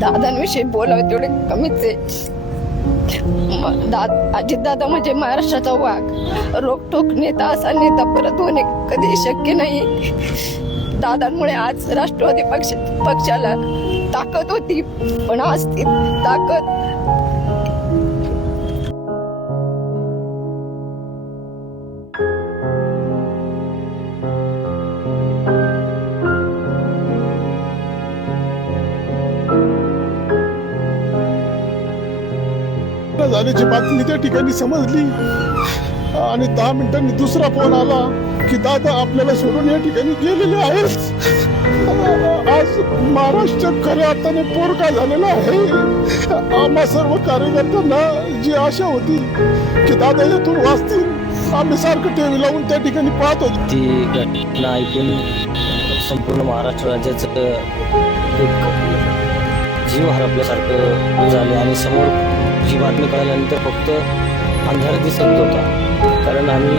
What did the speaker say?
दादांविषयी बोलावं तेवढे कमीच आहे. अजितदादा म्हणजे महाराष्ट्राचा वाघ. रोखोक नेता असा नेता परत होणे कधी शक्य नाही. दादांमुळे आज राष्ट्रवादी पक्षाला ताकद होती, पण आज ती ताकद झाल्याची बातमी त्या ठिकाणी समजली आणि 10 मिनिटांनी दुसरा फोन आला की दादा आपल्याला सोडून या ठिकाणी गेलेले आहेत. आज महाराष्ट्र खऱ्या अर्थाने पोरका झालेला आहे. आम्हा सर्व कार्यकर्त्यांना जी आशा होती की दादा यातून वाचतील, आम्ही सारखं टीव्ही लावून त्या ठिकाणी पाहत होतो. ती घटना ऐकून संपूर्ण महाराष्ट्र राज्याचं एक जीव हरपल्यासारखं झाले आणि समोर ही बातमी कळल्यानंतर फक्त अंधार दिसत होता. कारण आम्ही